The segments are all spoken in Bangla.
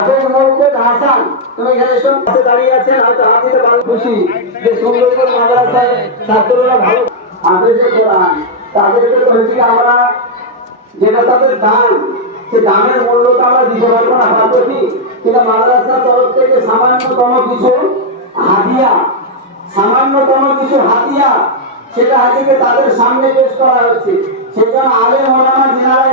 হাসান তুমি এখানে এসো পাশে দাঁড়িয়ে আছেন হয়তো হাত দিতে ভালো খুশি যে সুন্দরবন মাদ্রাসায় ছাত্ররা ভালো হাফেজে কোরআন তাদেরকে তো হচ্ছে আমরা যেটা তাদের দান সে দামের মূল্য তো আমরা দিতে পারবো না পারবো কি কিন্তু মাদ্রাসার তরফ থেকে সামান্যতম কিছু হাদিয়া সেটা আজকে তাদের সামনে পেশ করা হচ্ছে সেজন্য আলেম ওলামা যিনারা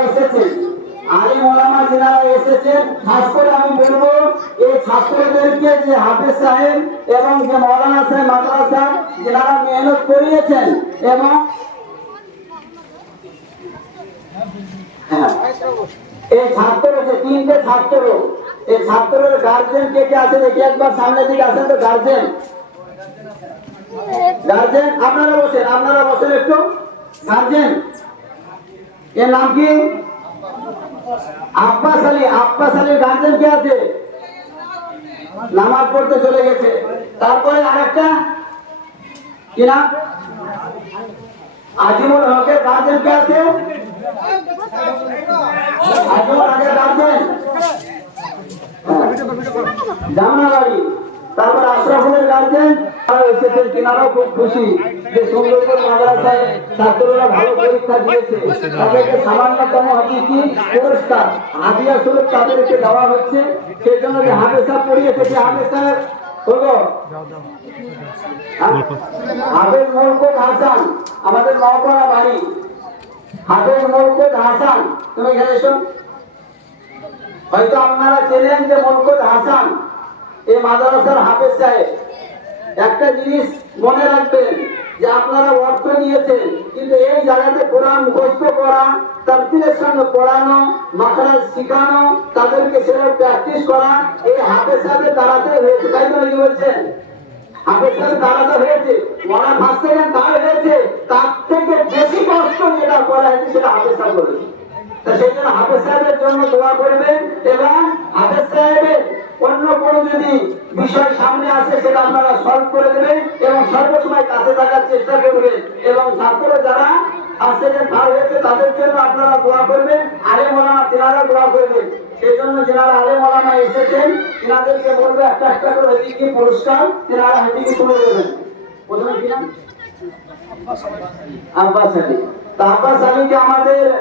এসেছেন খাস করে আমি বলবো এই ছাত্রদেরকে যে হাফেজ সাহেব এবং যে মৌলানা সাহেব মাদ্রাসা যিনারা মেহনত করিয়েছেন এবং এই ছাত্র যে তিনটে ছাত্র এই ছাত্রের গার্জেন কে কে আছে দেখি একবার সামনে দিকে আসেন তো গার্জেন আপনারা বসেন একটু গার্জেন এর নাম কি আব্বাস আলীর গার্জেন কে আছে নামাজ পড়তে চলে গেছে তারপরে আরেকটা কি নাম আজিমুল হকের গার্জেন কে আছে আজিমুল হকের গার্জেন জামনাবাড়ি তারপর আশরাফুলের গার্জেন এসেছেন তিনারাও খুব খুশি যে সুন্দরবন মাদ্রাসায় ছাত্ররা ভালো পরীক্ষা দিয়েছে তাদেরকে সামান্যতম হাদিসি পুরস্কার হাদিয়া স্বরূপ তাদেরকে দেওয়া হচ্ছে সেই জন্য যে হাফেজ সাহেব পড়িয়েছে যে হাফেজ সাহেব হলো হাফেজ মোহাম্মদ হাসান আমাদের নওপাড়া বাড়ি হাফেজ মোহাম্মদ হাসান তুমি এখানে এসো হয়তো আপনারা চেনেন যে মোহাম্মদ হাসান এই মাদ্রাসার হাফেজ সাহেব একটা জিনিস মনে রাখবেন যে আপনারা অর্থ নিয়েছেন কিন্তু এই জায়গাতে কোরআন মুখস্থ করা তাফসীরের সঙ্গে পড়ানো মাখরাজ শেখানো তাদেরকে সেটা প্র্যাকটিস করা এই হাফেজ সাহেবের দ্বারাতে হয়েছে তাই তো কি বলছেন হাফেজ সাহেব দ্বারাতে হয়েছে ওরা ফার্স্ট সেকেন্ড তার হয়েছে তার থেকে বেশি কষ্ট যেটা করা হয়েছে সেটা হাফেজ সাহেব করেছে সেই জন্য হাফেজ সাহেবের জন্য দোয়া করবেন এবং হাফেজ সাহেবের অন্য কোনো যদি বিষয় সামনে আসে সেটা আপনারা সলভ করে দেবেন এবং সর্বসময় কাছে থাকার চেষ্টা করবেন এবং ছাত্ররা যারা সেকেন্ড থার্ড হয়েছে তাদের জন্য আপনারা দোয়া করবেন আলেম ওলামা তিনারা দোয়া করবেন সেই জন্য যারা আলেম ওলামা এসেছেন তিনাদেরকে বলবে একটা করে এদিকে পুরস্কার তিনারা এদিকে তুলে দেবেন প্রথমে কি নাম আব্বাস আলী আব্বাস আলীকে আমাদের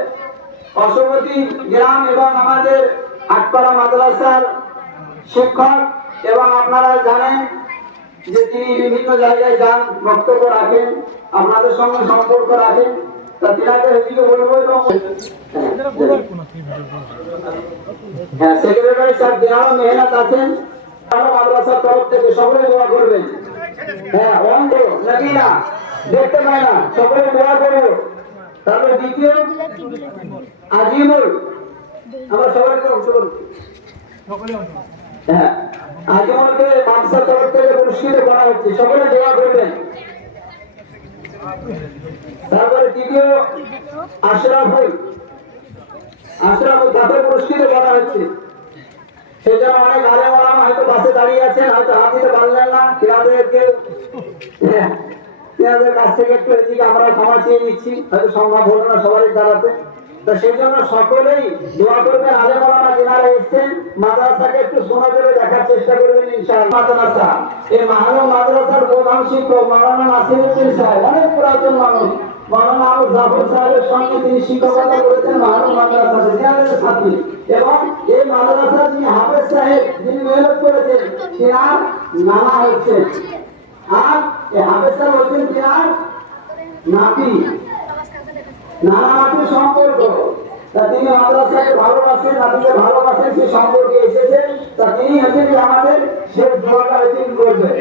অশ্বতী গ্রাম এবং আমাদের আটপাড়া মাদ্রাসার শিক্ষক এবং আপনারা জানেন যে তিনি বিভিন্ন জায়গায় যান বক্তব্য রাখেন আপনাদের সঙ্গে সম্পর্ক রাখেন তা তিনাকে এদিকে বলবো এবং সেক্রেটারি সাহেব যারা মেহনত আছেন মাদ্রাসার তরফ থেকে সকলে দোয়া করবেন অন্ধ নাকি না দেখতে পায় না সকলে দোয়া করবো তারপরে দ্বিতীয় আজিমুল আমরা সবাইকে আজিমুলকে মাদ্রাসার তরফ থেকে পুরস্কৃত করা হচ্ছে সকলে দোয়া করবেন তারপরে তৃতীয় আশরাফুল তাকে পুরস্কৃত করা হচ্ছে সেই জন্য অনেক আলেম ওলামা হয়তো পাশে দাঁড়িয়ে আছেন হয়তো হাত দিতে পারলেন না তিনাদের কাছ থেকে একটু এদিকে আমরা ক্ষমা চেয়ে নিচ্ছি হয়তো সম্ভব হলো না সবারই দাঁড়াতে তো সেই জন্য সকলেই দোয়া করবেন আলেম ওলামা যিনারা এসেছেন মাদ্রাসাকে একটু সোনা করে দেখার চেষ্টা করবেন ইনশাআল্লাহ মাদ্রাসা এই মাহরুম মাদ্রাসার প্রধান শিক্ষক মাওলানা নাসিরউদ্দিন সাহেব অনেক পুরাতন মানুষ মাওলানা আবু জাফর সাহেবের সঙ্গে তিনি শিক্ষকতা করেছেন মাহরুম মাদ্রাসাতে তিনাদের ছাত্রী এবং এই মাদ্রাসার যিনি হাফেজ সাহেব যিনি মেহনত করেছেন তিনার নানা হচ্ছেন আর এই হাফেজ সাহেব হচ্ছেন তিনার নাতি নানা নাতির সম্পর্ক তা তিনি মাদ্রাসাকে ভালোবাসেন নাতিকে ভালোবাসেন সেই সম্পর্কে এসেছেন তা তিনি হচ্ছেন আমাদের শেষ দোয়াটা হচ্ছেন করবেন